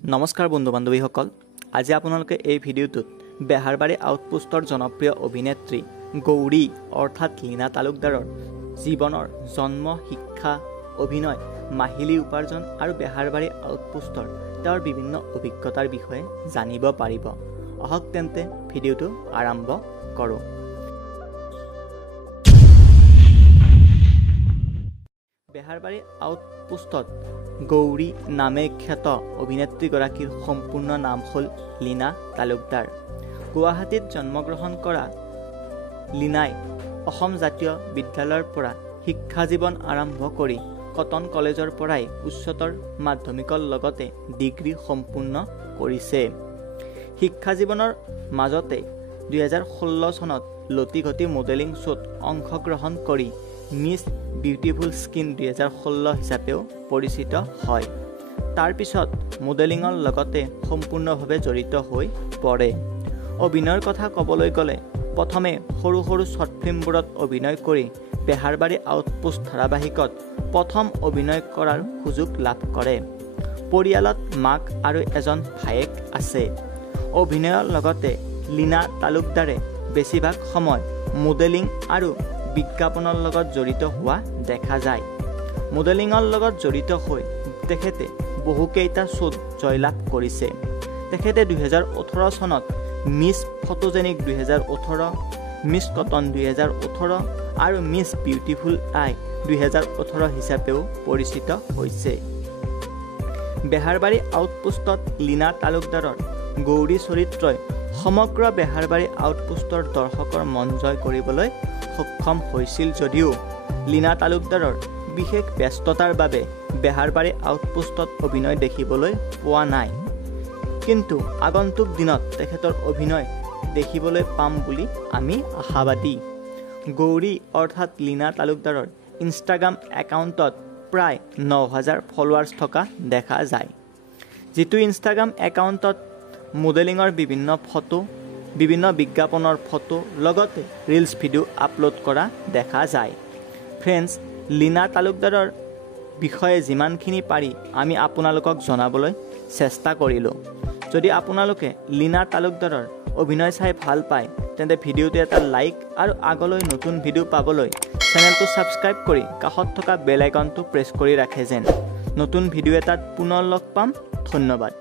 নমস্কাৰ বন্ধু বান্ধৱীসকল আজি আপোনালোকে এই ভিডিওটোত বেহাৰবাৰী আউটপোষ্টৰ জনপ্ৰিয় অভিনেত্ৰী গৌৰী অৰ্থাৎ লীনা তালুকদাৰৰ জীৱনৰ জন্ম শিক্ষা অভিনয় মাহিলী উপাৰ্জন আৰু বেহাৰবাৰী আউটপোষ্টৰ তেওঁৰ বিভিন্ন অভিজ্ঞতাৰ বিষয়ে জানিব পাৰিব আহক তেন্তে ভিডিওটো আৰম্ভ কৰো বেহাৰবাৰী আউটপোষ্টত গৌৰী নামে খ্যাত অভিনেত্ৰীগৰাকীৰ সম্পূৰ্ণ নাম হ'ল লীনা তালুকদাৰ গুৱাহাটীত জন্মগ্ৰহণ কৰা লীনাই অসম জাতীয় বিদ্যালয়ৰ পৰা শিক্ষা জীৱন আৰম্ভ কৰি কটন কলেজৰ পৰাই উচ্চতৰ মাধ্যমিকৰ লগতে ডিগ্ৰী সম্পূৰ্ণ কৰিছে শিক্ষা জীৱনৰ মাজতে 2016 চনত লতিঘটি মডেলিং শ্ব'ত অংশগ্ৰহণ কৰি মিছ বিউটিফুল স্কিন 2016 হিচাপেও পৰিচিত হয় তাৰ পিছত মডেলিঙৰ লগতে সম্পূৰ্ণভাৱে জড়িত হৈ পৰে অভিনয়ৰ কথা ক'বলৈ গ'লে প্ৰথমে সৰু সৰু শৰ্ট ফিল্মবোৰত অভিনয় কৰি বেহাৰবাৰী আউটপোষ্ট ধাৰাবাহিকত প্ৰথম অভিনয় কৰাৰ সুযোগ লাভ কৰে পৰিয়ালত মাক আৰু এজন ভায়েক আছে অভিনয়ৰ লগতে লীনা তালুকদাৰে বেছিভাগ সময় মডেলিং আৰু বিজ্ঞাপনৰ লগত জড়িত হোৱা দেখা যায় মডেলিঙৰ লগত জড়িত হৈ তেখেতে বহুকেইটা শ্ব'ত জয়লাভ কৰিছে তেখেতে 2018 চনত মিছ ফটোজেনিক 2018 মিছ কটন 2018 আৰু মিছ বিউটিফুল আই 2018 হিচাপেও পৰিচিত হৈছে বেহাৰবাৰী আউটপোষ্টত লীনা তালুকদাৰৰ গৌৰী চৰিত্ৰই সমগ্ৰ বেহাৰবাৰী আউটপোষ্টৰ দৰ্শকৰ মন জয় কৰিবলৈ সক্ষম হৈছিল যদিও লীনা তালুকদাৰৰ বিশেষ ব্যস্ততাৰ বাবে বেহাৰবাৰী আউটপোষ্টত অভিনয় দেখিবলৈ পোৱা নাই কিন্তু আগন্তুক দিনত তেখেতৰ অভিনয় দেখিবলৈ পাম বুলি আমি আশাবাদী গৌৰী অৰ্থাৎ লীনা তালুকদাৰৰ ইনষ্টাগ্ৰাম একাউণ্টত প্ৰায় 9000 ফলোৱাৰ্ছ থকা দেখা যায় যিটো ইনষ্টাগ্ৰাম একাউণ্টত মডেলিঙৰ বিভিন্ন ফটো বিভিন্ন বিজ্ঞাপনৰ ফটো লগতে ৰিলছ ভিডিঅ' আপলোড কৰা দেখা যায় ফ্ৰেণ্ডছ লীনা তালুকদাৰৰ বিষয়ে যিমানখিনি পাৰি আমি আপোনালোকক জনাবলৈ চেষ্টা কৰিলোঁ যদি আপোনালোকে লীনা তালুকদাৰৰ অভিনয় চাই ভাল পায় তেন্তে ভিডিঅ'টো এটা লাইক আৰু আগলৈ নতুন ভিডিঅ' পাবলৈ চেনেলটো ছাবস্ক্ৰাইব কৰি কাষত থকা বেল আইকনটো প্ৰেছ কৰি ৰাখে যেন নতুন ভিডিঅ' এটাত পুনৰ লগ পাম ধন্যবাদ